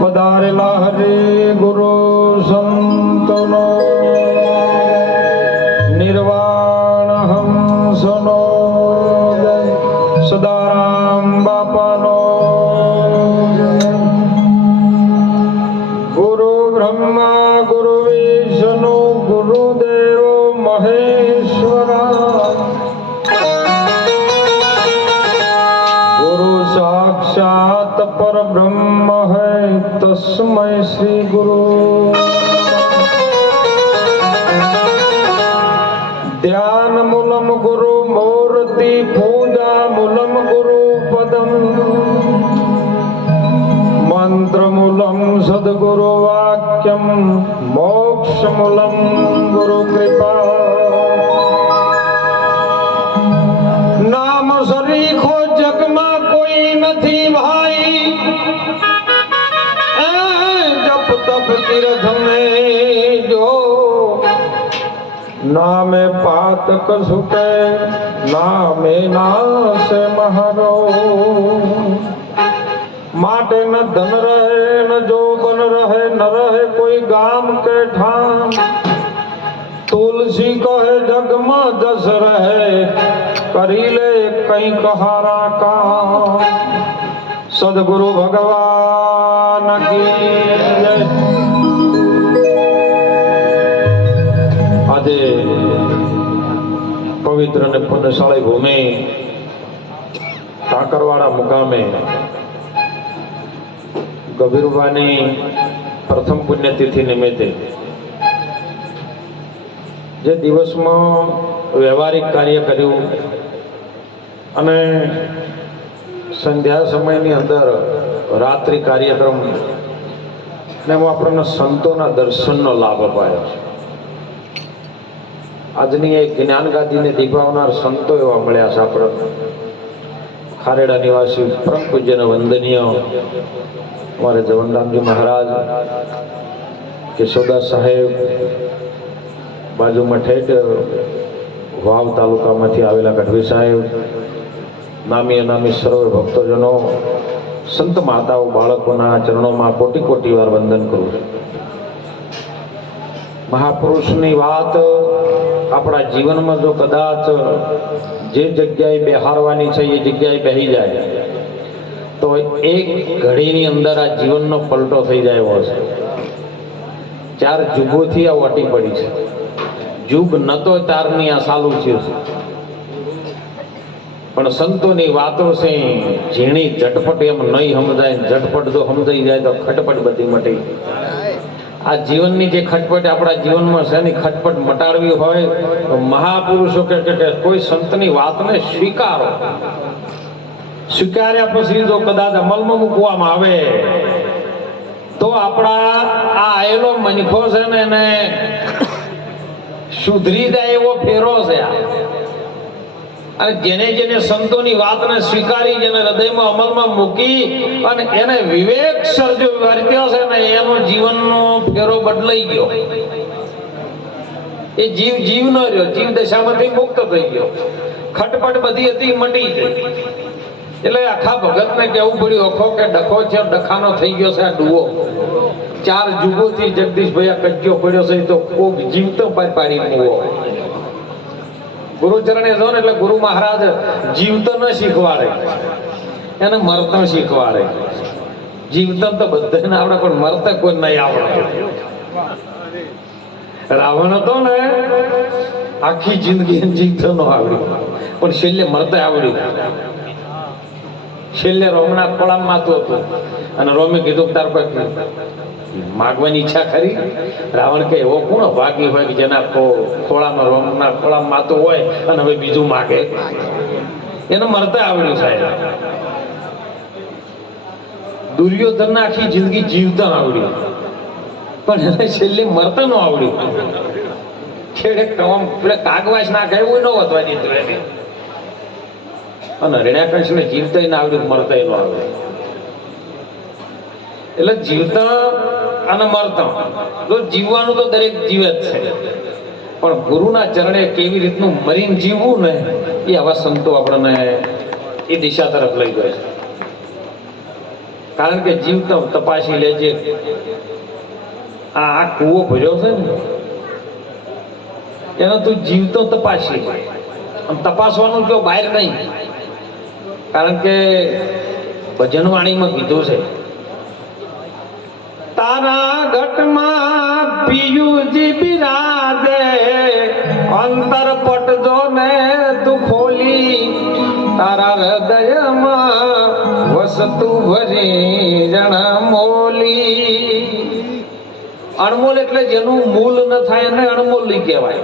પધારેલા હરે ગુરુ સંતનો નિર્વાણ હંસનો સદારામ બાપાનો ગુરુ બ્રહ્મા ગુરુ વિષ્ણુ ગુરુદેવ મહેશ્વરા गुरु साक्षात पर ब्रह्म है तस्मै श्री गुरु ध्यान मूलम गुरु मूर्ति पूजा मूलम गुरु पदम मंत्र मूलम सद्गुरु वाक्यम मोक्ष मूलम गुरु कृपा नाम सरीखो जगमा कोई નથી ભાઈ જપ તપ તીર્થ में जो नामे पातक सुटे नामे नाश महारो माटे न धन रहे न जोबन रहे न रहे कोई गाम के ठाम तुलसी कहे जग में जस रहे करी ले कई कहारा काम सदगुरु भगवान की जय। આજે પવિત્ર અને પુણ્યશાળી ભૂમિ ટાકરવાડા મુકામે ગભીરબાની પ્રથમ પુણ્યતિથિ નિમિત્તે જે દિવસમાં વ્યવહારિક કાર્ય કર્યું અને સંધ્યા સમયની અંદર રાત્રિ કાર્યક્રમ ને એમાં આપણને સંતોના દર્શનનો લાભ અપાયો છે। આજની એક જ્ઞાન ગાદીને દીપાવનાર સંતો એવા મળ્યા છે આપણે ખારેડા નિવાસી પરમ પૂજ્યને વંદનીય અમારે જવનરામજી મહારાજ કેશોદા સાહેબ બાજુમાં ઠેઠ વાવ તાલુકામાંથી આવેલા ગઢવી સાહેબ નામી અનામી સર્વ ભક્તજનો સંત માતાઓ બાળકોના ચરણોમાં કોટી કોટી વાર વંદન કરું છું। મહાપુરુષની વાત આપણા જીવનમાં જો કદાચ જે જગ્યાએ બેહારવાની છે એ જગ્યાએ બેહી જાય તો એક ઘડીની અંદર આ જીવનનો પલટો થઈ જાય એવો છે। 4 જુગોથી આ વટી પડી છે। યુગ નતો તારની આ સાલું છે પણ સંતોની વાતો છે ઝીણી ઝટપટ એમ નહીં સમજાય, ઝટપટ જો સમજાઈ જાય તો ખટપટ બધી મટી। આ જીવનની જે ખટપટ આપણા જીવનમાં છે ને ખટપટ મટાડવી હોય તો મહાપુરુષો કે કોઈ સંતની વાતને સ્વીકારો, સ્વીકાર્યા પછી જો કદાચ અમલમાં મૂકવામાં આવે તો આપણા આ આયેલો મનખો છે ને એને સુધરી જાય એવો ફેરો છે। અને જેને જેને સંતોની વાતને સ્વીકારી જેને હૃદયમાં અમલમાં મૂકી અને એને વિવેક સર્જો વર્ત્યો છે ને એનો જીવનનો ફેરો બદલાઈ ગયો। એ જીવ ન રહ્યો, જીવ દશામાંથી મુક્ત થઈ ગયો, ખટપટ બધી હતી મટી ગઈ। એટલે આખા ભગતને કહેવું પડ્યું અખો કે ડખો છે, ડખાનો થઈ ગયો છે આ ડુઓ। 4 જુગોથી જગદીશભાઈ આ કજ્જો પડ્યો છે તો કોક જીવતો પાડી મૂવો। ગુરુચરણે જો ને એટલે ગુરુ મહારાજ જીવતો ન શીખવાડે, એને મરતો શીખવાડે। જીવતો તો બધાને આવડે પણ મરતા કોઈ નહીં આવડે। રાવણ હતો ને આખી જિંદગી જીવતો ન આવડ્યું પણ છેલ્લે મરતા આવડ્યું। છેલ્લે રોમના ખોળામાં માતું હતું અને રોમે કીધું તાર કોઈ માગવાની ઈચ્છા ખરી? રાવણ કે એવો કોણ ભાગી હોય કે જેના ખોળામાં રોમના ખોળામાં માતું હોય અને હવે બીજું માગે? એને મરતા આવડ્યું સાહેબ। દુર્યોધન આખી જિંદગી જીવતા આવડ્યું પણ એને છેલ્લે મરતા ન આવડ્યું। છેડે કાગવાસ ના કહેવું ન વધવા દીધું એને, અને રેણાકંશને જીવતા ના આવડ્યું, મરતા ન આવડ્યું। એટલે જીવતા અને મરતા જો જીવવાનું તો દરેક જીવે જ છે પણ ગુરુના ચરણે કેવી રીતનું મરીને જીવવું ને એ આવા સંતો આપણને એ દિશા તરફ લઈ જાય છે। કારણ કે જીવ તો તપાસી લેજે. આ કૂવો ભર્યો છે ને એનો તું જીવ તો તપાસી લે. તપાસવાનું જો બહાર નહીં, કારણ કે ભજનવાણીમાં કીધું છે તારા ઘટમાં પિયુજી બિરાજે અંતર પટજો ને તું ખોલી તારા હૃદયમાં વસતું ભરી જણા મોલી. અણમોલ એટલે જેનું મૂલ ન થાય એને અણમોલી કહેવાય.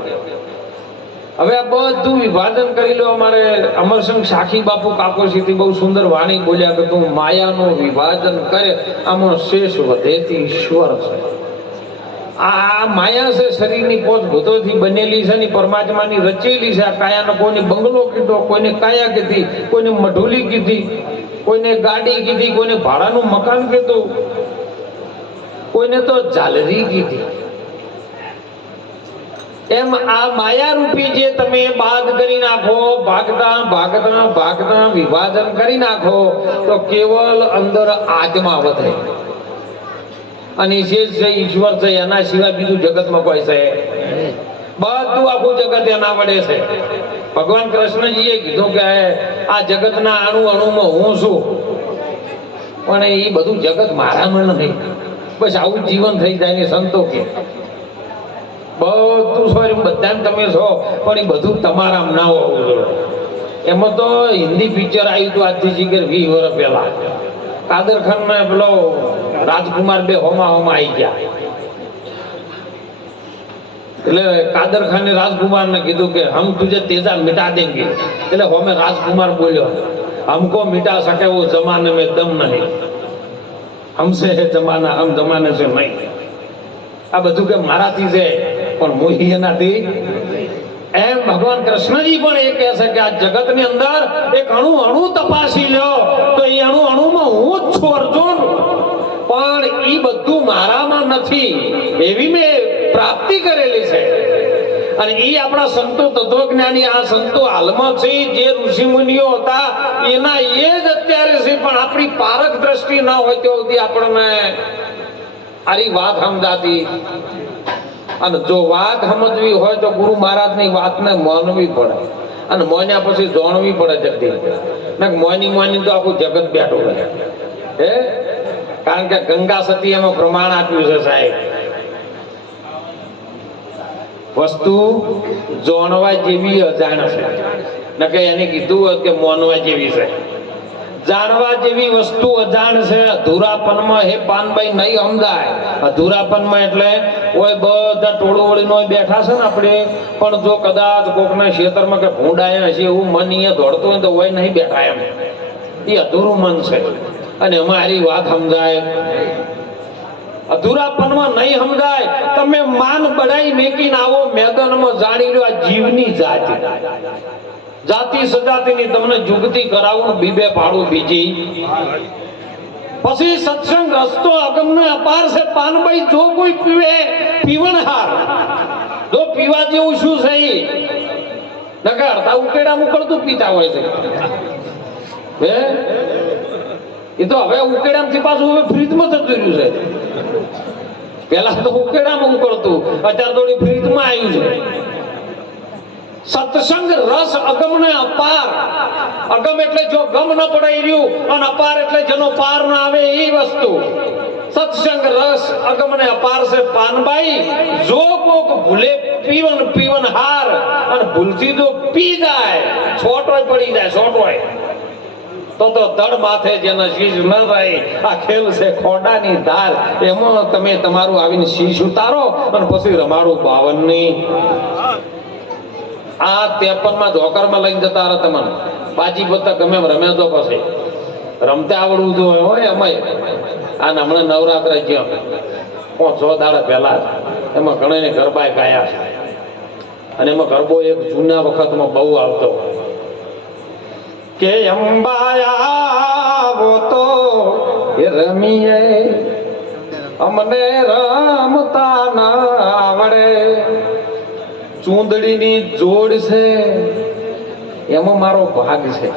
હવે આ બધું વિભાજન કરી લો. અમારે અમરસિંહ સાખી બાપુ કાકોશીથી બહુ સુંદર વાણી બોલ્યા કે તું માયાનું વિભાજન કરે આમાં શેષ વધેથી ઈશ્વર છે. આ માયા છે શરીરની પોત ભૂતોથી બનેલી છે ને પરમાત્માની રચેલી છે. આ કાયાનો કોઈને બંગલો કીધો, કોઈને કાયા કીધી, કોઈને મઢુલી કીધી, કોઈને ગાડી કીધી, કોઈને ભાડાનું મકાન કીધું, કોઈને તો ઝાલરી કીધી. એમ આ માયા રૂપી જે તમે બાદ કરી નાખો, ભાગતા ભાગતા ભાગતા વિભાજન કરી નાખો તો કેવલ અંદર આત્મા વધે અને શેષ છે ઈશ્વર છે. એના સિવાય બીજું જગતમાં કોઈ છે? બધું આખું જગત એના વડે છે. ભગવાન કૃષ્ણજીએ કીધું કે આ જગતના અણુ અણુમાં હું છું, પણ એ બધું જગત મારામાં નથી. બસ આવું જીવન થઈ જાય ને સંતો કે બધું સોરી બધા તમે છો પણ એ બધું તમારા ના હોવું જોઈએ. એમાં તો હિન્દી પિક્ચર આવ્યું હતું આજથી શીખર 20 વર્ષ પહેલા. કાદર ખાન ને પેલો રાજકુમાર બે હોમા આવી ગયા. એટલે કાદર ખાને રાજકુમાર ને કીધું કે હમ તુજે તેજા મિટા દેંગે. એટલે હોમે રાજકુમાર બોલ્યો हमको मिटा सके वो जमाने में दम नहीं, हमसे है जमाना, हम जमाने से नहीं. આ બધું કે મારાથી છે પણ હું એનાથી. એમ ભગવાન કૃષ્ણજી પણ એ કહે છે કે આ જગતની અંદર એક અણુ અણુ તપાસી લ્યો તો એ અણુ અણુમાં હું જ છું અર્જુન, પણ એ બધું મારામાં નથી. એવી મેં પ્રાપ્તિ કરેલી છે. અને એ આપણા સંતો તત્વજ્ઞાની આ સંતો હાલમાં છે જે ઋષિ મુનિઓ હતા એના એ જ અત્યારે છે. પણ આપણી પારખ દ્રષ્ટિ ના હોય ત્યાં સુધી આપણને આરી વાત સમજાતી. અને જો વાત સમજવી હોય તો ગુરુ મહારાજની વાતને માનવી પડે અને મોન્યા પછી જાણવી પડે. જગતી મોની તો આખું જગત બેઠું રહે. હે કારણ કે ગંગા સતી એમાં પ્રમાણ આપ્યું છે સાહેબ. વસ્તુ જાણવા જેવી અજાણ છે ને કે એને કીધું હોત કે મોનવા જેવી છે. જાણવા જેવી વસ્તુ અજાણ છે. અધૂરાપનમાં હે પાનભાઈ નહીં સમજાય. અધૂરાપનમાં એટલે ઓય બધા ટોળું વળીનો બેઠા છે ને આપણે, પણ જો કદાચ કોકના ક્ષેત્રમાં કે ભૂંડાયા હશે એવું મન અહીંયા દોડતું હોય તો ઓય નહીં બેઠા. એમ એ અધૂરું મન છે અને અમારી વાત સમજાય. અધૂરાપનમાં નહીં સમજાય. તમે માન બડાઈ મેકીને આવો મેદાનમાં જાણી લો આ જીવની જાતિ. જાતિ સજાતિની તમને જુગતી કરાવું બીબે પાડું બીજી. પછી સત્સંગ રસ્તો અગમને અપાર છે પાનભાઈ. જો કોઈ પીવે પીવણહાર, જો પીવા જેવું શું છે નકર અડધા ઉકેડા મુકળતું પીતા હોય છે. હે એ તો હવે ઉકેડામાંથી પાછું હવે ફ્રીજમાં જતું રહ્યું છે. પેલા તો ઉકેડામાં ઉકળતું, અત્યારે થોડી ફ્રીજમાં આવ્યું છે. સત્સંગ રસ અગમને અપાર. અગમ એટલે જો ગમ ન પડાઈ રહ્યું અને અપાર એટલે જેનો પાર ના આવે એ વસ્તુ. સત્સંગ રસ અગમને અપાર છે પાનભાઈ. જો કોક ભૂલે પીવન હાર અને ભૂલથી જો પી જાય છોટોય પડી જાય છોટોય તો તડ માથે જેના શીશ ન રહે. આ ખેલ છે ખોડાની ધાર. એમાં તમે તમારું આવીને શીશ ઉતારો અને પછી રમાડું 52ની. આ 53માં ધોકરમાં લઈને જતા રહે તમને. બાજી પત્તા ગમે રમ્યા તો પછી રમતે આવડવું તો હોય. અમે આને હમણાં નવરાત્ર જ્યાં 5-6 દાડા પહેલા એમાં ઘણાને ગરબા ગાયા છે. અને એમાં ગરબો એક જૂના વખતમાં બહુ આવતો કે અંબાયા વો તો એ રમીએ અમને રમતા ના આવડે. ચૂંદડીની જોડ છે એમાં મારો ભાગ છે.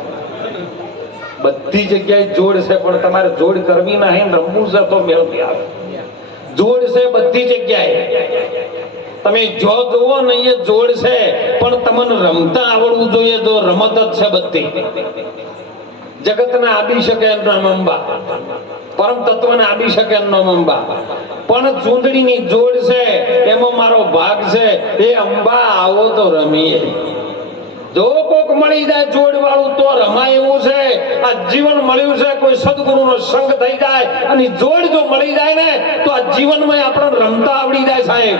બધી જગ્યાએ જોડ છે, પણ તમારે જોડ કરવી ના હે, રમવું છે તો મેળ નહીં આવે. જોડ છે બધી જગ્યાએ, તમે જો જોવો ને એ જોડ છે, પણ તમને રમતા આવડવું જોઈએ. જો રમત જ છે બધી. જગતને આપી શકે એમનો અંબા, પરમ તત્વને આપી શકે એમનો અંબા, પણ ચૂંદડીની જોડ છે, એમાં મારો ભાગ છે. એ અંબા આવો તો રમીએ. જો કોક મળી જાય જોડ વાળું તો રમાય એવું છે. આ જીવન મળ્યું છે, કોઈ સદગુરુનો સંગ થઈ જાય અને જોડ જો મળી જાય ને તો આ જીવનમાં આપણને રમતા આવડી જાય સાહેબ.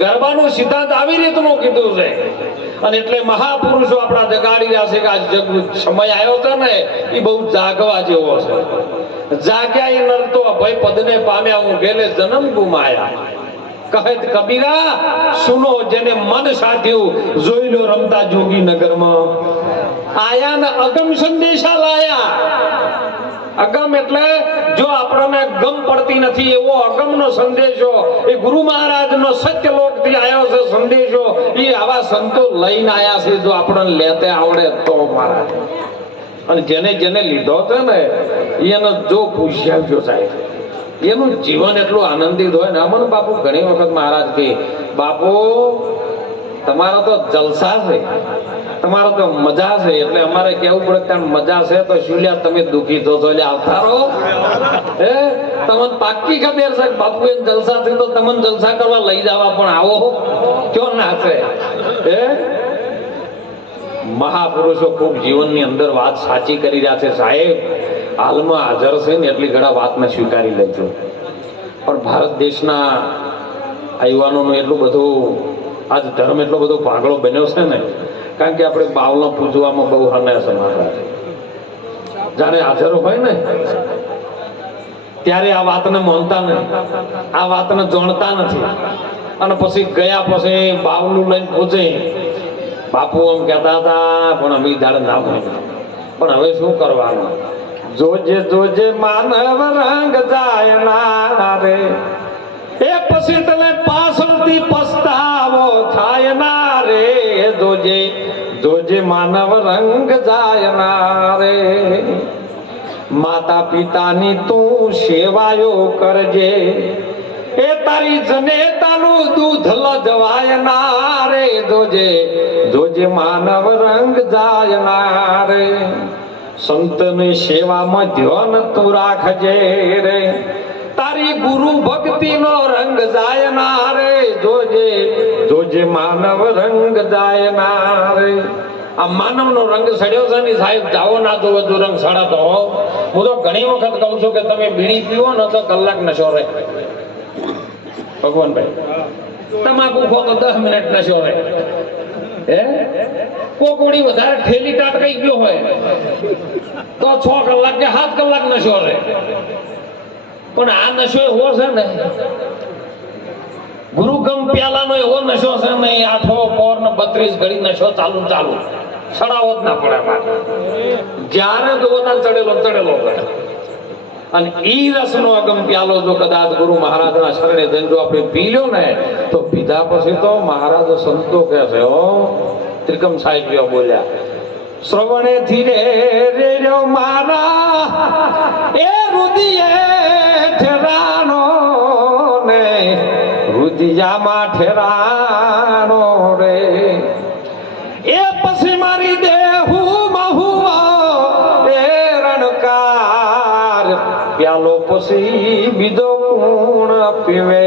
ગરબાનો સિદ્ધાંત આવી રીતનું કીધું છે. અને એટલે મહાપુરુષો આપણા જગાડી રહ્યા છે કે આ જગ સમય આવ્યો છે ને એ બહુ જાગવા જેવો છે. જાગ્યા એ નર તો અભય પદને પામ્યા, હું ગેલે જન્મ ગુમાયા. કહે કબીરા સુનો જેને મન સાધ્યું, જોઈ લો રમતા જોગી નગરમાં. આયા ને અગમ સંદેશા લાયા. અગમ એટલે જો આપણને ગમ પડતી નથી એવો અગમનો સંદેશો, એ ગુરુ મહારાજનો સત્યલોક થી આવ્યો છે સંદેશો. એ આવા સંતો લઈને આવ્યા છે. જો આપણને લેતે આવડે તો મહારાજ. અને જેને જેને લીધો છે ને એનો જો પૂછ્યા સાહેબ, એનું જીવન એટલું આનંદિત હોય ને. અમન બાપુ ઘણી વખત મહારાજ કે બાપુ તમારો તો જલસા છે, તમારો તો મજા છે. એટલે અમારે કેવું પડે કારણ મજા છે તો શું લ્યા તમે દુઃખી થો છો એટલે આવતા રહો. હે તમને પાક્કી ખબર છે બાપુ એમ જલસા છે તો તમને જલસા કરવા લઈ જવા પણ આવો ક્યો ના છે. હે મહાપુરુષો ખૂબ જીવનની અંદર વાત સાચી કરી રહ્યા છે સાહેબ. હાલમાં હાજર છે ને એટલી ઘણા વાતને સ્વીકારી લેજો. પણ ભારત દેશના યુવાનોનું એટલું બધું આજ ધર્મ એટલો બધો ભાગળો બન્યો છે ને, કારણ કે આપણે બાવલા પૂજવામાં બહુ હને છે મહારાજ. જાણે હાજર હોય ને ત્યારે આ વાતને માનતા નથી, આ વાતને જાણતા નથી. અને પછી ગયા પછી બાવલું લઈને પૂછે બાપુ એમ કહેતા હતા પણ અમે દાડે ના હોય. પણ હવે શું કરવાનું? જોજે જોજે માનવ રંગ જાય ના રે, એ પછી તને પાછળથી પસ્તાવો થાય ના રે. જોજે જોજે માનવ રંગ જાય ના રે. માતા પિતાની તું સેવાયો કરજે, એ તારી જનેતાનું દૂધ લજવાય ના રે. જોજે જોજે માનવ રંગ જાય ના રે. સંતની સેવામાં ધ્યાન તું રાખજે રે, તારી ગુરુ ભક્તિ નો રંગ જાય ના રે. જોજે જોજે માનવ રંગ જાય ના રે. આ માનવ નો રંગ સડ્યો છે ને સાહેબ, જાઓ ના જો વધુ રંગ સડાતો હો. હું તો ઘણી વખત કહું છું કે તમે બીડી પીવો ને તો કલાક નશો રહે. ભગવાનભાઈ તમાકુ ખો તો 10 મિનિટ નશો રહે. હે કોકડી વધારે ઠેલી ટાટકાઈ ગયો હોય તો 6 કલાક કે 7 કલાક નશો રહે. પણ આ નશો એવો છે ને, ગુરુગમ પ્યાલાનો એવો નશો છે ને, 8 પોર ને 32 ઘડી નશો ચાલુ સડાવો જ ના પડે. જ્યારે જોવો ત્યાં ચડેલો. અને ઈ રસનો અગમ પ્યાલો જો કદાચ ગુરુ મહારાજના શરણે જઈને જો આપણે પી લ્યો ને તો પીધા પછી તો મહારાજ સંતો કહે છે હો. ત્રિકમ સાહેબ જેવા બોલ્યા, શ્રવણે થી રે મારા એ રુદિયે ઠેરાણો ને, રુદિયામાં ઠેરાણો રે. એ પછી મારી દેહું મહુઆ એ રણકાર, પ્યાલો પછી બીજો કોણ પીવે.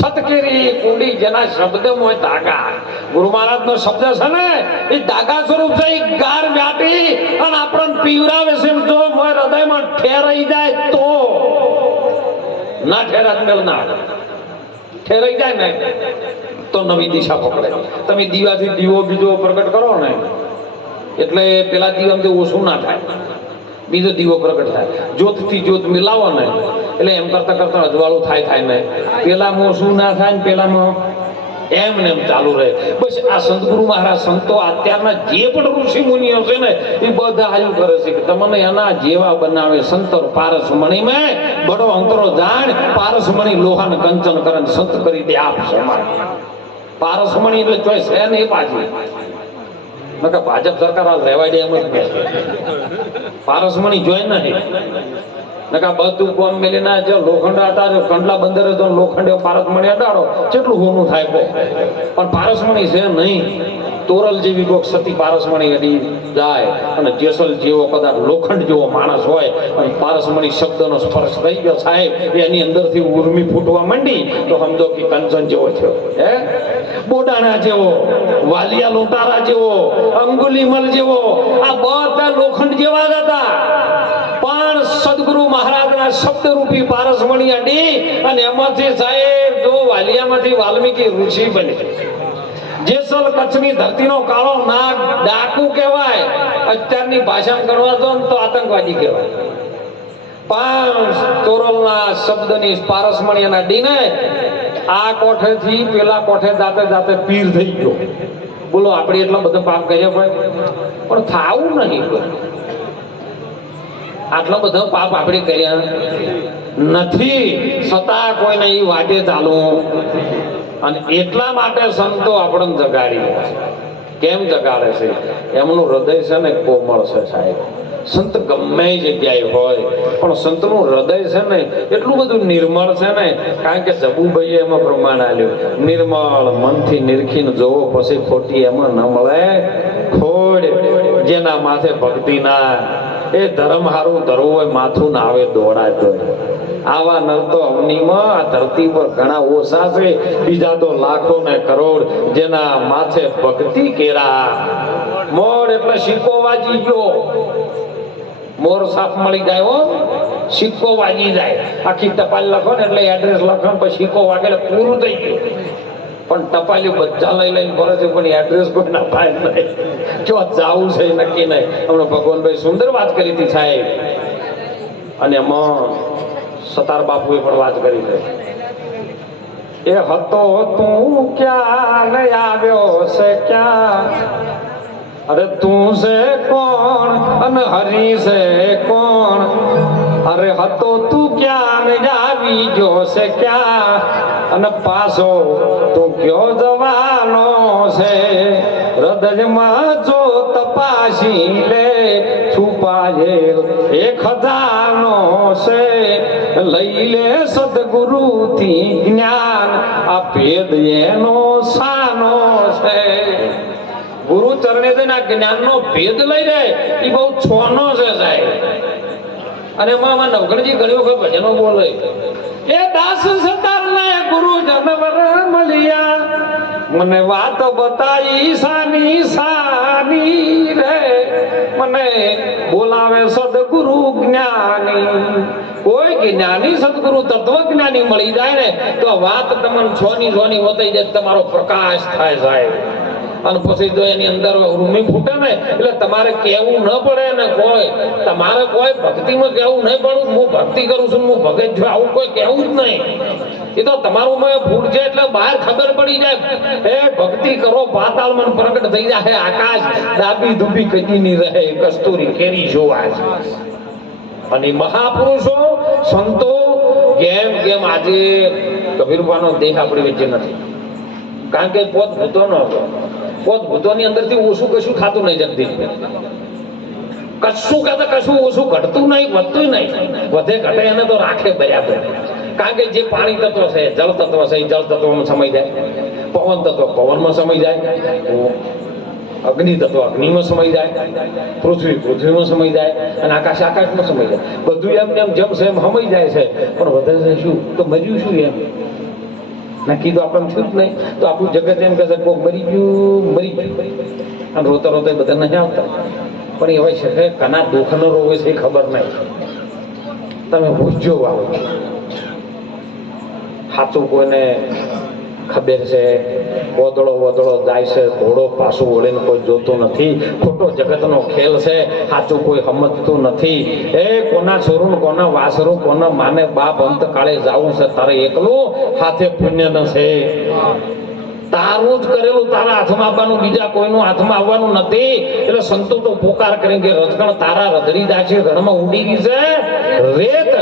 સતકેરી કુંડી જેના શબ્દમાં ધાગા, ગુરુ મહારાજ નો શબ્દ છે ને એ ધાગા સ્વરૂપ છે. ગાર વ્યાટી અને આપણને પીવરાવે છે. જો હૃદયમાં ઠેરાઈ જાય તો ના ઠેરાત મેળ ના ઠેરાઈ જાય ને તો નવી દિશા પકડે. તમે દીવાથી દીવો બીજો પ્રગટ કરો ને એટલે પેલા દીવામાંથી ઓછું ના થાય, બીજો દીવો પ્રગટ થાય. જ્યોતથી જ્યોત મિલાવો ને એટલે એમ કરતા કરતા અજવાળું થાય ને પેલામાં શું ના થાય ને પેલામાં એમ ને એમ ચાલુ રહે. બસ આ સંત ગુરુ મહારાજ સંતો અત્યારના જે પણ ઋષિ મુનિઓ છે ને એ બધા હાજર કરે છે કે તમને એના જેવા બનાવે. સંતર પારસ મણી મેં બડો અંતરો જાણ, પારસ મણી લોહાન કંચન કરે સંત કરી દે આપ સમાન. પારસ મણી એટલે ચોઈસ છે ને એ પાછી નકર ભાજપ સરકાર હાલ રહેવાય દે એમ જ નહીં. પારસમણી જોઈ નહીં નકા બધું કોમ મેલી ના જો લોખંડ હતા કંડલા બંદરે તો લોખંડ પારસમણી અડાડો કેટલું હોનું થાય કો પણ પારસમણી છે નહીં. તોરલ જેવી કોક સતી પારસમણી અડી જાય અને જેસલ જેવો કદાચ લોખંડ જેવો માણસ હોય અને પારસમણી શબ્દનો સ્પર્શ થઈ ગયો સાહેબ એની અંદરથી ઉર્મી ફૂટવા માંડી તો સમજો કે કંચન જેવો થયો, હે બોડાણા જેવો, વાલિયા લોટારા જેવો, અંગુલીમલ જેવો, આ બધા લોખંડ જેવા જ હતા. પણ સદગુરુ મહારાજના શબ્દરૂપી પારસમણી અડી અને એમાંથી સાહેબ જો વાલિયામાંથી વાલ્મીકી ઋષિ બને. જેસલ કચ્છની ધરતીનો કાળો નાગ ડાકુ કહેવાય, અત્યારની ભાષામાં કરવા દો તો આતંકવાદી કહેવાય. પણ તોરલના શબ્દની પારસમણી એના ડીને આ કોઠેથી પેલા કોઠે જાતે જાતે પીર થઈ ગયો. બોલો આપણે એટલા બધા પાપ કર્યા ભાઈ, પણ થાવું નહીં. આટલા બધા પાપ આપણે કર્યા નથી છતાં કોઈને એ વાટે ચાલવું. અને એટલા માટે સંતો આપણને જગાડી. કેમ જગાડે છે? એમનું હૃદય છે ને કોમળ છે સાહેબ. સંત ગમે જગ્યાએ હોય પણ સંતનું હૃદય છે ને એટલું બધું નિર્મળ છે ને, કારણ કે જબુભાઈએ એમાં પ્રમાણ આલ્યું, નિર્મળ મનથી નિરખીને જોવો પછી ખોટી એમાં ન મળે ખોડ. જેના માથે ભક્તિ ના, એ ધર્મ હારું ધરવું હોય માથું ના આવે દોડાય તો. આવા નર તો અવનીમાં આ ધરતી પર ઘણા ઓછા છે, બીજા તો લાખો ને કરોડ જેના માથે ભક્તિ કેરા. મોર એટલે સિક્કો વાજી ગયો, મોર સાફ મળી જાય હો, સિક્કો વાજી જાય. આખી ટપાલ લખો ને એટલે એડ્રેસ લખો ને પછી સિક્કો વાગે પૂરું થઈ ગયું. પણ ટપાલી બધા લઈ લઈને ફરે છે પણ એડ્રેસ કોઈ ના થાય નહીં, ક્યાં જવું છે નક્કી નહીં. હમણાં ભગવાનભાઈ સુંદર વાત કરી હતી સાહેબ, અને એમાં સતાર બાપુએ પણ વાત કરી છે. એ હતો તું ક્યાં ને આવ્યો છે ક્યાં, અરે તું છે કોણ અને હરી છે કોણ, અરે હતો તું ક્યાં ને આવી ગયો છે ક્યાં, અને પાછો તું કયો જવાનો છે. હૃદયમાં જો તપાસી લે છુપાયેલ એ ખજાનો છે, લઈ લે સદગુરુથી જ્ઞાન આ ભેદ એનો સાનો છે. ગુરુ ચરણે જઈને આ જ્ઞાનનો ભેદ લઈ લે એ બહુ છોનો છે સાહેબ. અને એમાં નવગણજી ઘણી વખત ભજનો બોલે, એ દાસ સતારને ગુરુ જનવર મળ્યા, મને વાત બતાઈ સાની સાની રે, મને બોલાવે સદગુરુ જ્ઞાની. કોઈ જ્ઞાની સદગુરુ તત્વજ્ઞાની મળી જાય ને તો વાત તમને છોની છોની વતાઈ જાય, તમારો પ્રકાશ થાય સાહેબ. અને પછી જો એની અંદર રૂમી ફૂટે ને એટલે તમારે કેવું ન પડે ને, કોઈ તમારે કોઈ ભક્તિમાં કેવું નહીં પડવું હું ભક્તિ કરું છું, હું ભગત છું, આવું કોઈ કેવું જ નહીં. એ તો તમારું મેં ફૂટ છે એટલે બહાર ખબર પડી જાય. એ ભક્તિ કરો પાતાળમાં પ્રગટ થઈ જાય આકાશ, ડાબી ધૂબી કદી નહીં રહે, કસ્તુરી કેરી જોવા છે. અને મહાપુરુષો સંતો જેમ જેમ આજે કબીરબાનો દેહ આપણી વચ્ચે નથી, કારણ કે પોત ભૂતોનો હતો. પોત ભૂતોની અંદરથી ઓછું કશું ખાતું નહીં જગદીશ, કશું કહેતા કશું ઓછું ઘટતું નહીં વધતું નહીં, વધે ઘટે એને તો રાખે બરાબર. કારણ કે જે પાણી તત્વ છે, જળ તત્વ છે, એ જળ તત્વમાં સમાઈ જાય, પવન તત્વ પવનમાં સમાઈ જાય, અગ્નિ તત્વ અગ્નિમાં સમાઈ જાય, પૃથ્વી પૃથ્વીમાં સમાઈ જાય, અને આકાશ આકાશમાં સમાઈ જાય. બધું એમ એમ જેમ છે એમ સમાઈ જાય છે, પણ વધારે શું તો મર્યું શું એમ નક્કી તો આપણને થયું જ નહીં. તો આપણું જગત એમ કહેશે કોક મરી ગયું મરી ગયું, અને રોતા રોતા બધા નહીં આવતા. પણ એ હોય છે કના દુઃખનો રોગ છે એ ખબર નહીં. તમે પૂછજો આવો સાચું કોઈને ખબર છે, વદળો વદળો જાય છે, ઘોડો પાછું વળીને કોઈ જોતું નથી, ખોટો જગતનો ખેલ છે, સાચું કોઈ સમજતું નથી. એ કોના છોરું કોના વાસરું કોના માને બાપ અંતકાળે જાવું છે, તારે એકલું હાથે પુણ્ય ન છે. તારું જ કરેલું તારા હાથમાં આવવાનું, બીજા કોઈનું હાથમાં આવવાનું નથી. એટલે સંતો તો પોકાર કરે કે રજકણ તારા રધડી જાય છે, રણમાં ઉડી ગઈ છે રેત,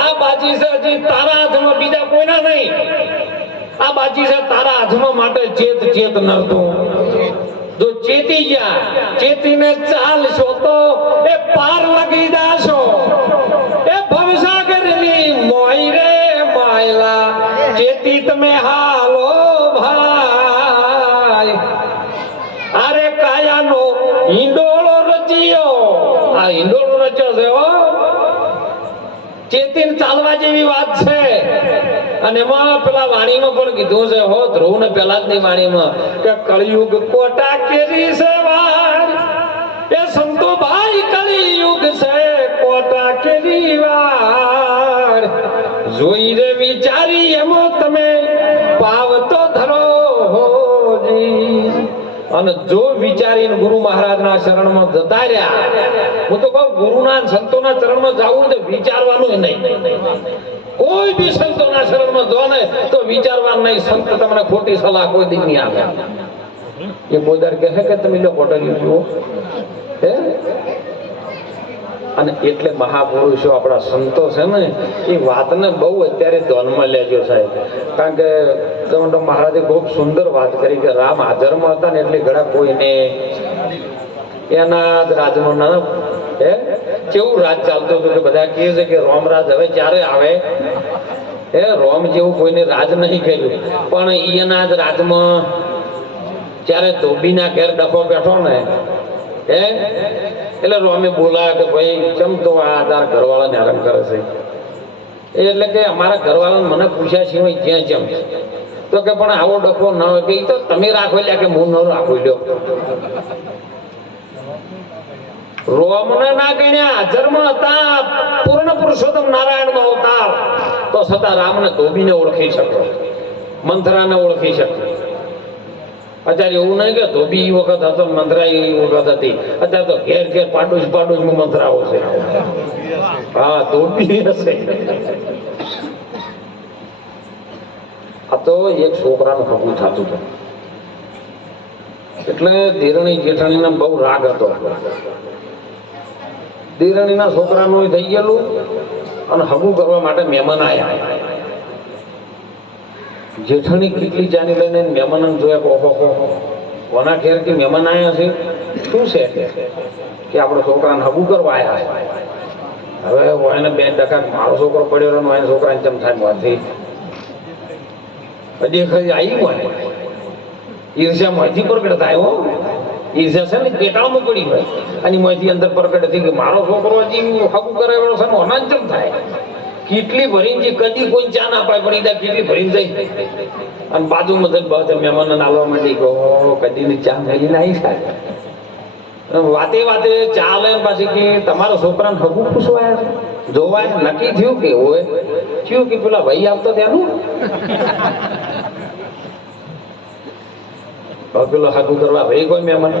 આ બાજી છે હજી તારા હાથમાં, બીજા કોઈના નહીં. આ બાજી છે તારા હાથમાં, માટે ચેત ચેત નરતું. જો ચેતી ગયા, ચેતીને ચાલશો તો એ પાર લગી જાશો. એ ભવસાગરની મોઈ રે માયલા ચેતી તમે હાલો ભાઈ. અરે કાયાનો હિંડોળો રચ્યો, આ હિંડોળો રચ્યો છે હો. ચેતીને ચાલવા જેવી વાત છે. અને એમાં પેલા વાણીમાં પણ કીધું છે હો, ધ્રુવ ને પેલા જ ની વાણીમાં કે કળિયુગ કોટા કેરી છે વાર. એ સંતો ભાઈ કળિયુગ છે કોટા કેરી વાર. જોઈ રે વિચારી એમાં તમે પાવ તો ધરો હોજી. અને જો વિચારીને ગુરુ મહારાજના શરણમાં જતા રહ્યા, હું તો કહું ગુરુના સંતોના ચરણમાં જવું તો વિચારવાનું નહીં. કોઈ બી સંતોના શરણમાં જો ને તો વિચારવાનું નહીં. સંત તમને ખોટી સલાહ કોઈ દી નહીં આપે. એ બોદર કહે કે તમે લો કોટરી જુઓ. અને એટલે મહાપુરુષો આપણા સંતો છે ને એ વાતને બહુ અત્યારે ધ્યાનમાં લેજો સાહેબ. કારણ કે તમે મહારાજે ખૂબ સુંદર વાત કરી કે રામ હાજરમાં હતા ને એટલે ઘણા કોઈને એના જ રાજમાં કેવું રાજ ચાલતું હતું કે બધા કહે છે કે રોમ રાજ હવે ક્યારે આવે. રોમ જેવું કોઈને રાજ નહીં કર્યું, પણ એના જ રાજમાં જ્યારે ધોબીના ઘેર ડફો બેઠો ને એટલે રોમે બોલાય કે ભાઈ કેમ તો આ તાર ઘરવાળાને હેરાન કરે છે. એટલે કે અમારા ઘરવાળાને મને પૂછ્યા સિવાય જ્યાં જેમ તો કે પણ આવો ડફો ન હોય કે તો તમે રાખો લ્યા કે હું ન રાખો લ્યો. રોમને ના ગણ્યા, હાજરમાં હતા પૂર્ણ પુરુષોત્તમ નારાયણ નો અવતાર, તો છતાં રામને ધોબીને ઓળખી શકો, મંથરાને ઓળખી શકે. અત્યારે એવું નહીં કે ધોબી એ વખત હતો, મંથરા એ વખત હતી. અત્યારે તો ઘેર ઘેર પાડોશ મંથરાઓ છે. હા, ધોબી હશે. આ તો એક છોકરાનું ભગું થતું હતું એટલે દેરણી જેઠાણીને બહુ રાગ હતો. દેરણીના છોકરાનું થઈ ગયેલું અને હગું કરવા માટે મહેમાન આવ્યા. જેઠાણી કેટલી જાની લઈને મહેમાન જોયા, ઓહો કોના ઘેર કે મહેમાન આવ્યા છે, શું છે કે આપણે છોકરાને હગું કરવા આવ્યા. હવે એને 2 ટકા મારો છોકરો પડ્યો રહ્યો, એને છોકરાને ચમ થાય માંથી હજી ખરી આવી હોય. ઈર્ષ્યા માંથી પ્રગટ થાય હો. ઈર્ષ્યા છે ને પેટાળમાં પડી હોય અને માંથી અંદર પ્રગટ થઈ કે મારો છોકરો હજી હગું કરાવેલો છે, અનાંચમ થાય. કેટલી ભરીને કદી કોઈ ચા ના પાય પડી જાય, કેટલી ભરીને જાય અને બાજુમાં મહેમાન નાલવા માંડી કહો કદી ની ચા મેલીને આવી થાય. વાતે વાતે ચા લે પાછી કે તમારા છોકરાને હગું પૂછવાય જોવાય નક્કી થયું કે હોય થયું કે પેલા ભાઈ આવતો ત્યાંનું પેલો હગું કરવા ભાઈ કોઈ મહેમાન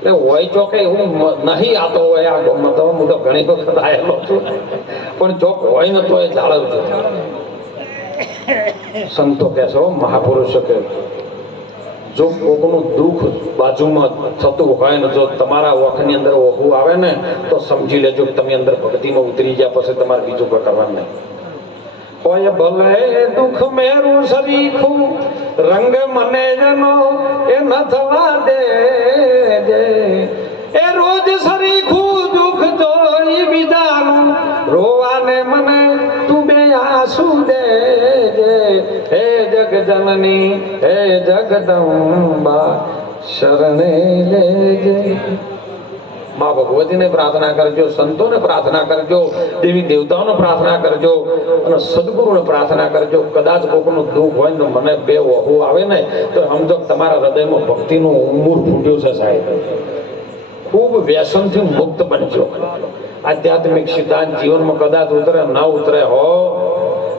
એટલે હોય ચોકે હું નહીં આતો હોય. આ ગમત હું તો ઘણી વખત આવેલો છું, પણ ચોક હોય ને તો એ જાળવજો. સંતો કહેશો, મહાપુરુષો કે જો કોકનું દુઃખ બાજુમાં થતું હોય ને જો તમારા ઓખની અંદર ઓખું આવે ને તો સમજી લેજો તમે અંદર ભક્તિમાં ઉતરી ગયા, પછી તમારે બીજું કોઈ કરવાનું નહીં. હોય ભલે દુઃખ મેરું સરીખું રંગ મને જનો એ ન થવા દે. એ રોજ સરીખું દુઃખ જોઈ બીજાનું રોવાને મને તું બે આંસુ દે. હે જગ જનની હે જગદંબા શરણે લેજે. માં ભગવતીને પ્રાર્થના કરજો, સંતોને પ્રાર્થના કરજો, દેવી દેવતાઓને પ્રાર્થના કરજો અને સદગુરુને પ્રાર્થના કરજો. કદાચ કોકનું દુઃખ હોય ને મને 2 વહુ આવે ને તો સમજો તમારા હૃદયમાં ભક્તિનું ઉમૂર ફૂટ્યું છે સાહેબ. ખૂબ વ્યસનથી મુક્ત બનજો. આધ્યાત્મિક સિદ્ધાંત જીવનમાં કદાચ ઉતરે ન ઉતરે હો,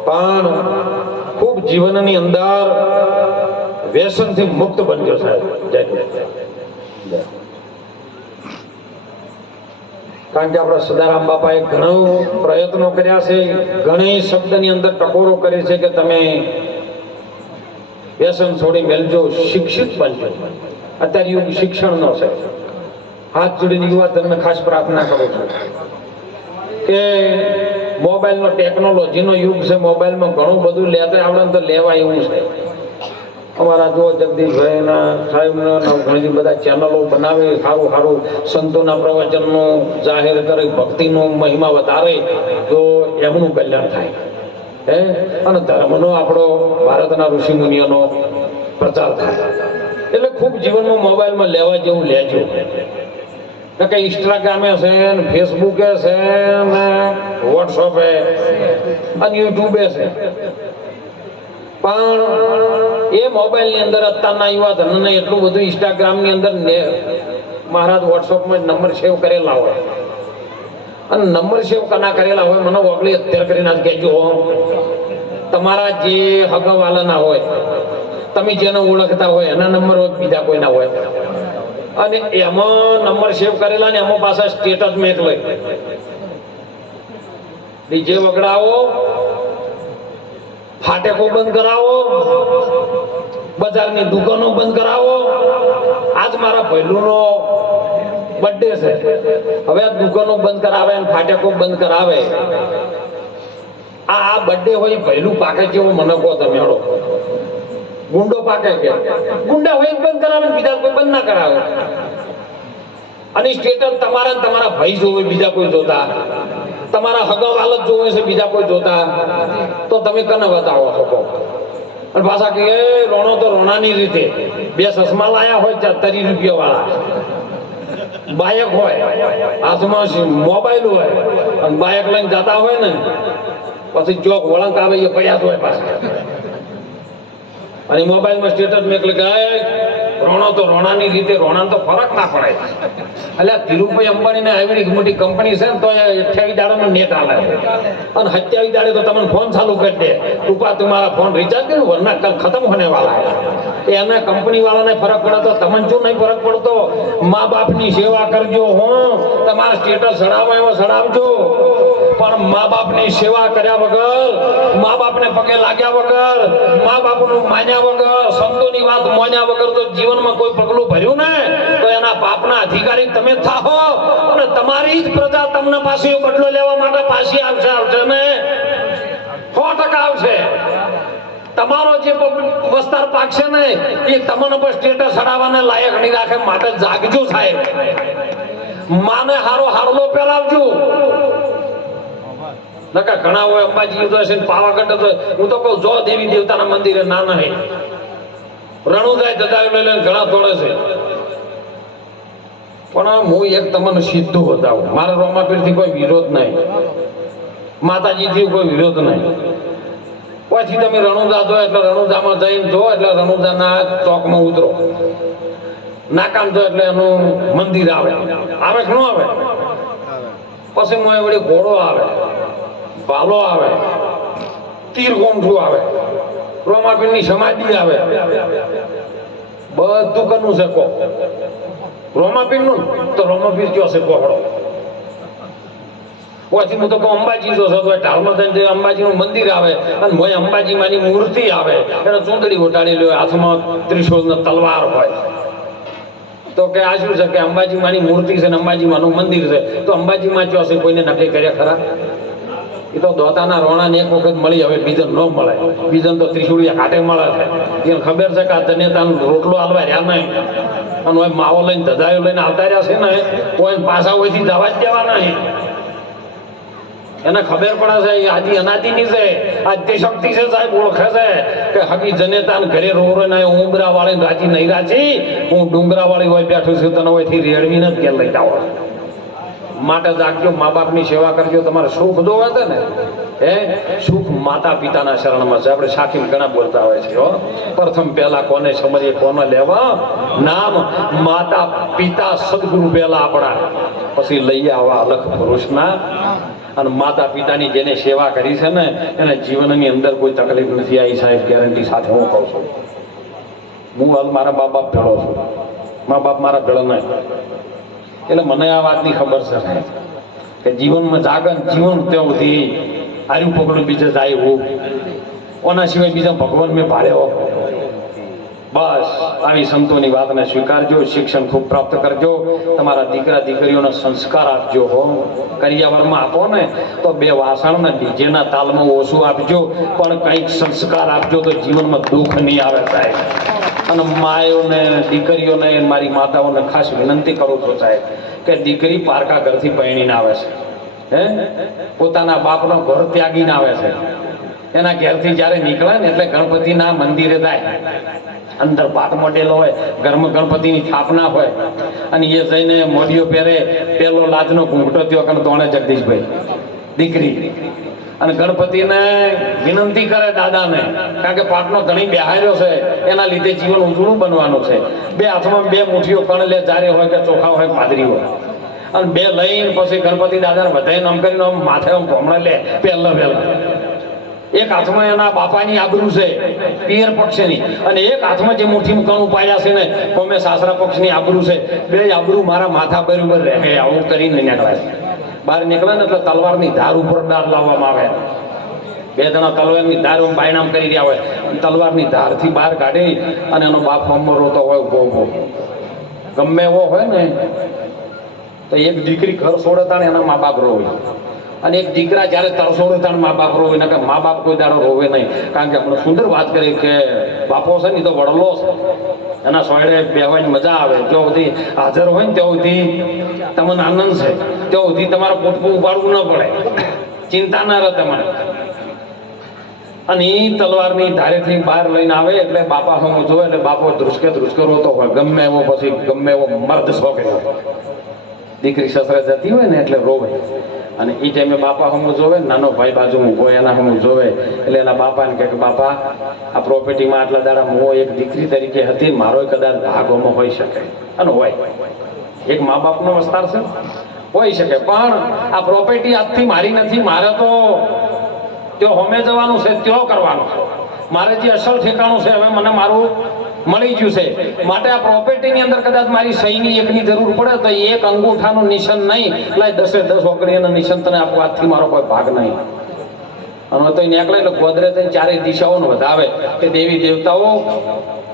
પણ ખૂબ જીવનની અંદર વ્યસનથી મુક્ત બનજો સાહેબ. જય જય. કારણ કે આપણા સદારામ બાપાએ ઘણો પ્રયત્નો કર્યા છે, ઘણી શબ્દની અંદર ટકોરો કરી છે કે તમે વ્યસન છોડી મેલજો, શિક્ષિત બનજો. અત્યારે યુગ શિક્ષણનો છે. હાથ જોડીને યુવાધનને ખાસ પ્રાર્થના કરું છું કે મોબાઈલનો ટેકનોલોજીનો યુગ છે, મોબાઈલમાં ઘણું બધું લેતા આવડે તો લેવાય એવું છે. અમારા જો જગદીશભાઈના સાહેબના ઘણી બધા ચેનલો બનાવે, સારું સારું સંતોના પ્રવચનનું જાહેર કરે, ભક્તિનું મહિમા વધારે, તો એમનું કલ્યાણ થાય હે, અને ધર્મનો આપણો ભારતના ઋષિ મુનિઓનો પ્રચાર થાય. એટલે ખૂબ જીવનમાં મોબાઈલમાં લેવા જેવું લેજો. કે ઇન્સ્ટાગ્રામે છે ને ફેસબુકે છે ને વોટ્સઅપે અને યુટ્યુબે છે, પણ એ મોબાઈલની અંદર અત્યારના યુવા ધનને એટલું બધું ઇન્સ્ટાગ્રામની અંદર મહારાજ વોટ્સઅપમાં નંબર સેવ કરેલા હોય, અને નંબર સેવ કના કરેલા હોય મને ઓગળી અત્યારે કરીને જ કહેજો. તમારા જે હગવાલાના હોય, તમે જેને ઓળખતા હોય એના નંબર હોય, બીજા કોઈના હોય, અને એમાં નંબર સેવ કરેલા ને એમાં પાછા સ્ટેટસ મેક લઈ ડીજે વગડાવો, ફાટેકો બંધ કરાવો, બજારની દુકાનો બંધ કરાવો. આજ મારા પહેલુંનો બર્થડે છે, હવે આ દુકાનો બંધ કરાવે અને ફાટેકો બંધ કરાવે. આ બર્થડે હોય પહેલું પાકે જેવો મને કહો તમે. હળો ગુંડો પાકે કે ગુંડા હોય બંધ કરાવે, બીજા કોઈ બંધ ના કરાવે. અને સ્ટેટસ તમારા તમારા ભાઈ જોવે, બીજા કોઈ જોતા, તમારા હગા હાલત જોવે છે, બીજા કોઈ જોતા, તો તમે કને બતાવો શકો. અને પાછા કે રોણો તો રોણાની રીતે બે ચશ્મા લાયા હોય 30 રૂપિયા વાળા, બાયક હોય હાથમાં મોબાઈલ હોય, અને બાયક લઈને જતા હોય ને પછી ચોક વળંક આવે એ પડ્યા હોય પાછા, અને મોબાઈલમાં સ્ટેટસ મેકલે કે રોણો તો રોણાની રીતે. રોણા તો ફરક ના પડે. એટલે ધીરુભાઈ અંબાણી ને આવી મોટી કંપની છે ને તો 28 દાડાનો નેટ આલે, અને 27 દાડે તો તમને ફોન ચાલુ કરી દે, તુપા તમારા ફોન રિચાર્જ કર્યું વરના કલ ખતમ હોને વાળા. એને કંપની વાળાને ફરક પડે તો તમને શું નહીં ફરક પડતો? મા બાપની સેવા કરજો. તમારા સ્ટેટસ ચડાવવા એવો ચડાવજો, પણ મા બાપની સેવા કર્યા વગર, મા બાપને પગે લાગ્યા વગર, મા બાપનું માન્યા વગર, સંતોની વાત માન્યા વગર તો જીવનમાં કોઈ પગલું ભર્યું ને તો એના પાપના અધિકારી તમે થાઓ, અને તમારી જ પ્રજા તમને પાસે બદલો લેવા માટે પાછી આવશે ને 100% આવશે. તમારો જે વસ્તાર પાકશે ને એ તમને પણ સ્ટેટસ ચડાવવાને લાયક નહીં રાખે. માટે જાગજો સાહેબ, માને હારો હારલો પેલાવજો. નકા ઘણા હોય અંબાજી છે, પાવાગઢ છે, હું તો કહું જો દેવી દેવતાના મંદિરે ના નહીં, રણુજાય દદાયું લઈ લઈને ઘણા દોડે છે. પણ હું એક તમને સીધું બતાવું, મારા રોમાપીરથી કોઈ વિરોધ નહીં, માતાજીથી કોઈ વિરોધ નહીં. પછી તમે રણુજા જો એટલે રણુજામાં જઈને જો એટલે રણુજાના ચોકમાં ઉતરો, નાકામ જો એટલે એનું મંદિર આવે. આવે કે ન આવે? પછી મોય વળી ઘોડો આવે, ભાલો આવે, તીર ગોમઠું આવે, રોમાપીરની સમાધિ આવે, બધું કનું છે. કો રોમાપીરનું તો રોમાપીર કયો છે કોહડો. પછી હું તો કહું અંબાજી જો છો ઢાલમાં થઈને અંબાજીનું મંદિર આવે, અને મોય અંબાજી માની મૂર્તિ આવે, એને ચૂંદડી ઓટાડી લે, હાથમાં ત્રિશૂળ ને તલવાર હોય. તો કે આ શું છે કે અંબાજી માની મૂર્તિ છે ને અંબાજી માનું મંદિર છે, તો અંબાજી માં કયો છે કોઈને નક્કી કર્યા ખરા? એ તો દોતાના રોણાને એક વખત મળી, હવે બીજન ન મળે. બીજન તો ત્રિશુળિયા ઘાટે મળે છે. એને ખબર છે કે આ જનેતાનો રોટલો હાલવા રહ્યા નહીં, અને માવો લઈને ધજાયો લઈને આવતા રહ્યા છે ને, કોઈ પાછા હોયથી જવા જ દેવા નહીં. એને ખબર પડે છે આદિ અનાદિની છે, આદ્ય શક્તિ છે સાહેબ, ઓળખે છે કે હકી જનેતાને ઘરે રોરો ને ઉંબરા વાળી રાજી નહીં રાજી, હું ડુંગરા વાળી હોય બેઠું છું, તને હોયથી રેડવીને જ ઘેર લઈ જાઓ. માટે જાગજો, મા બાપની સેવા કરજો. તમારે સુખ જોવે છે ને, હે સુખ માતા પિતાના શરણમાં છે. આપણે સાખી ઘણા બોલતા હોય છે, પ્રથમ પહેલા કોને સમજીએ, કોને લેવા નામ? માતા પિતા સદગુરુ પહેલા આપણા, પછી લઈ આવા અલખ પુરુષના. અને માતા પિતાની જેને સેવા કરી છે ને એને જીવનની અંદર કોઈ તકલીફ નથી આવી સાહેબ, ગેરંટી સાથે હું કહું છું. હું હાલ મારા મા બાપ ભેળો છું, મા બાપ મારા ભેળો નહીં, એટલે મને આ વાતની ખબર છે કે જીવનમાં જાગન જીવન ત્યાંથી આર્યું પકડું બીજે જાય હું, ઓના સિવાય બીજા ભગવાન મેં ભાડ્યો. બસ આવી સંતોની વાતને સ્વીકારજો, શિક્ષણ ખૂબ પ્રાપ્ત કરજો, તમારા દીકરા દીકરીઓને સંસ્કાર આપજો. હો કરિયાવરમાં આપો ને તો બે વાસણ ને ડીજેના તાલમાં ઓછું આપજો, પણ કંઈક સંસ્કાર આપજો તો જીવનમાં દુઃખ નહીં આવે સાહેબ. અને માયોને દીકરીઓને મારી માતાઓને ખાસ વિનંતી કરું છું સાહેબ કે દીકરી પારકા ઘરથી પરણીને આવે છે, પોતાના બાપનો ઘર ત્યાગીને આવે છે, એના ઘેરથી જ્યારે નીકળે ને એટલે ગણપતિના મંદિરે જાય, અંદર પાટ મોટેલો હોય, ઘરમાં ગણપતિની સ્થાપના હોય, અને એ જઈને મોઢીઓ પહેરે, પેલો લાજનો ઘૂંઘટો થયો કે તોણે જગદીશભાઈ દીકરી, અને ગણપતિને વિનંતી કરે દાદાને, કારણ કે પાટનો ધણી બેહાર્યો છે, એના લીધે જીવન ઉજળું બનવાનું છે. બે હાથમાં બે મુઠ્ઠીઓ કણ લે, જારે હોય કે ચોખા હોય પાદરી હોય, અને બે લઈને પછી ગણપતિ દાદાને વધાઈને આમ કરીને આમ માથે આમ ભમણે લે પહેલા. એક હાથમાં એના બાપાની આબરૂ છે પિયર પક્ષની, અને એક હાથમાં જે મુઠ્ઠી કણ ઉપાડ્યા છે ને અમે સાસરા પક્ષની આબરૂ છે. બે આબરૂ મારા માથા બરોબર રહે, આવું કરીને નીકળે છે. બહાર નીકળે ને એટલે તલવારની ધાર ઉપર દાર લાવવામાં આવે, બે જણા તલવારની ધાર બાયણામ કરી રહ્યા હોય, તલવારની ધારથી બહાર કાઢી અને એનો બાપ હમો રોતો હોય ઉભો ઉભો, ગમે એવો હોય ને તો એક દીકરી ઘર છોડે તાણે એના મા બાપ રોવે, અને એક દીકરા જ્યારે તરસોડે તાણે મા બાપ રોવે ને, કે મા બાપ કોઈ દાડો રોવે નહીં. કારણ કે આપણે સુંદર વાત કરી કે બાપો છે ને તો વડલો છે, એના સોયડે બેહવાની મજા આવે, ત્યાં સુધી હાજર હોય ને ત્યાં સુધી તમને આનંદ છે, ત્યાં સુધી તમારે પોટકું ઉપાડવું ન પડે, ચિંતા ના રહે તમારે. અને એ તલવારની ધારેથી બહાર લઈને આવે એટલે બાપા હું જોવે એટલે બાપો ધ્રુસકે રોતો હોય, ગમે એવો પછી ગમે એવો મર્દ છોકરો દીકરી સસરે જતી હોય ને એટલે રોવે. અને એ ટાઈમે બાપા હમું જોવે, નાનો ભાઈ બાજુ ઊભો એના હમું જોવે, એટલે એના બાપાને કહે કે બાપા આ પ્રોપર્ટીમાં આટલા દાડા હું એક દીકરી તરીકે હતી, મારો કદાચ ભાગોમાં હોઈ શકે, અને હોય એક મા બાપનો વિસ્તાર છે હોઈ શકે, પણ આ પ્રોપર્ટી આજથી મારી નથી, મારે તો ત્યાં હોમે જવાનું છે, ત્યાં કરવાનું છે, મારે જે અસલ ઠેકાણું છે હવે મને મારું મળી ગયું છે, માટે આ પ્રોપર્ટીની અંદર કદાચ મારી સહીની એકની જરૂર પડે તો એક અંગૂઠાનું નિશાન નહીં, એટલે 10 ઓકડીના નિશાન તને આપવા, આજથી મારો કોઈ ભાગ નહીં. અને તો નીકળે એટલે ગોદરે થઈને ચારે દિશાઓને વધાવે કે દેવી દેવતાઓ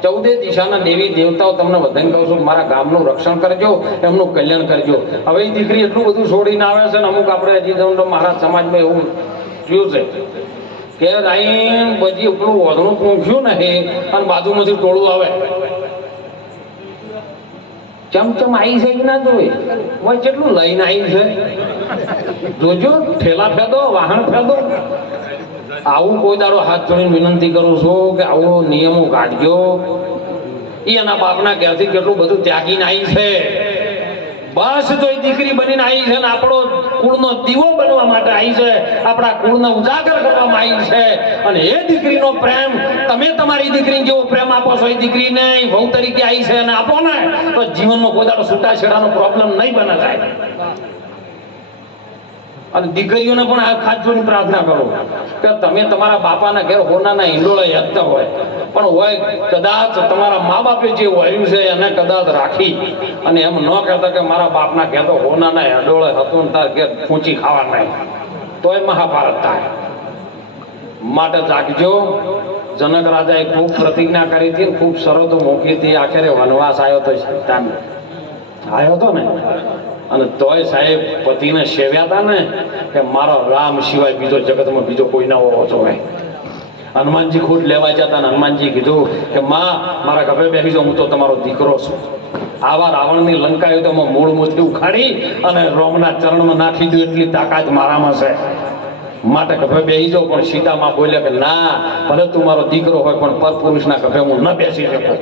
14 દિશાના દેવી દેવતાઓ તમને બધાને કહું છું મારા ગામનું રક્ષણ કરજો, એમનું કલ્યાણ કરજો. હવે એ દીકરી એટલું બધું છોડીને આવે છે ને, અમુક આપણે હજી મારા સમાજમાં એવું થયું છે કે રાઈ બધી ઉપલું ઓધણું પૂંખ્યું ને અને બાજુમાંથી ટોળું આવે, ચમચમ આવી છે ના જોઈ હોય, કેટલું લઈને આવી છે જોજો, ઠેલા ફેદો, વાહન ફેદો. આવું કોઈ દાડો હાથ જોડીને વિનંતી કરું છું કે આવો નિયમો કાઢજો. એના બાપના ઘેરથી કેટલું બધું ત્યાગીને આવી છે, બસ તો એ દીકરી બનીને આવી છે ને આપણો કુળનો દીવો બનવા માટે આવી છે, આપણા કુળને ઉજાગર કરવામાં આવી છે. અને એ દીકરીનો પ્રેમ તમે તમારી દીકરીને જેવો પ્રેમ આપો છો એ દીકરીને વહુ તરીકે આવી છે અને આપો ને તો જીવનમાં કોઈ દાડો છૂટાછેડાનો પ્રોબ્લેમ નહીં બને થાય. અને દીકરીઓને પણ આ ખાસ જોઈને પ્રાર્થના કરો કે તમે તમારા બાપાના ઘેર હોનાના હિંડોળા યાદતા હોય, પણ હોય કદાચ તમારા મા બાપે જે વાર્યું છે એને કદાચ રાખી અને એમ ન કહેતા કે મારા બાપના ઘેર તો હોનાના હિંડોળે હતું ને તાર ઘેર ખૂંચી ખાવા નહીં, તોય મહાભારત થાય. માટે જાગજો. જનક રાજાએ ખૂબ પ્રતિજ્ઞા કરી હતી, ખૂબ શરતો મૂકી હતી, આખરે વનવાસ આવ્યો તો આવ્યો હતો ને, અને તોય સાહેબ પતિને સેવ્યા હતા ને કે મારો રામ સિવાય બીજો જગતમાં બીજો કોઈ ના હોવો જોઈએ. હનુમાનજી ખુદ લેવા જતા ને હનુમાનજી કીધું કે માં મારા ગભે બેસી જાઓ, હું તો તમારો દીકરો છું. આવા રાવણની લંકા તો મૂળ મૂળથી ઉખાડી અને રોમના ચરણમાં નાખી દઉં એટલી તાકાત મારામાં છે. માટે ગભે બેસી જાઓ. પણ સીતામાં બોલ્યા કે ના, ભલે તું મારો દીકરો હોય પણ પરપુરુષના ગભે હું ન બેસી શકું,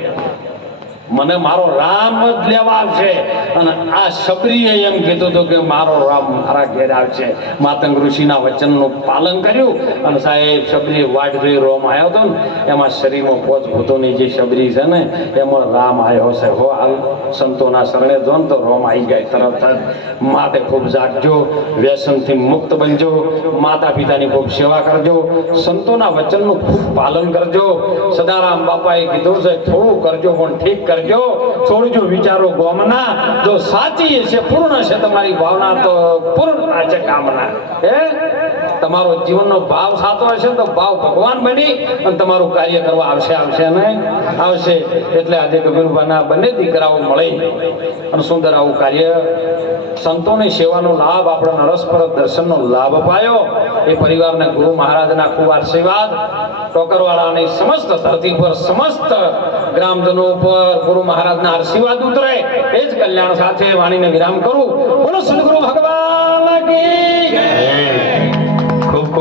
મને મારો રામ જ લેવા આવશે. અને આ શબરીએ એમ કીધું હતું કે મારો રામ મારા ઘેર આવશે. માતંગ ઋષિના વચનનું પાલન કર્યું અને સાહેબ શબરી વાટ જોઈ રોમ આવ્યો હતો ને, એમાં શરીરમાં પોચ ભૂતોની જે શબરી છે ને એમાં રામ આવ્યો છે. હો હાલ સંતોના શરણે જો ને તો રોમ આવી જાય તરત જ. માટે ખૂબ જાગજો, વ્યસનથી મુક્ત બનજો, માતા પિતાની ખૂબ સેવા કરજો, સંતોના વચનનું ખૂબ પાલન કરજો. સદારામ બાપાએ કીધું છે થોડું કરજો પણ ઠીક કરજો, છોડજો વિચારો ગોમના, જો સાચી છે પૂર્ણ છે તમારી ભાવના તો પૂર્ણતા છે કામના. હે તમારો જીવનનો ભાવ સાચો હશે તો ભાવ ભગવાન બની અને તમારું કાર્ય કરવા આવશે ને આવશે. એટલે આજે કબીરબાના બંને દીકરાઓ મળી અને સુંદર આવું કાર્ય સંતોની સેવાનો લાભ આપણે નરસપર દર્શનનો લાભ પાયો. એ પરિવારને ગુરુ મહારાજના ખૂબ આશીર્વાદ, ટોકરવાળાની સમસ્ત ધરતી પર સમસ્ત ગ્રામજનો ઉપર ગુરુ મહારાજના આશીર્વાદ ઉતરે એ જ કલ્યાણ સાથે વાણીને વિરામ કરું. બોલો સદગુરુ ભગવાન.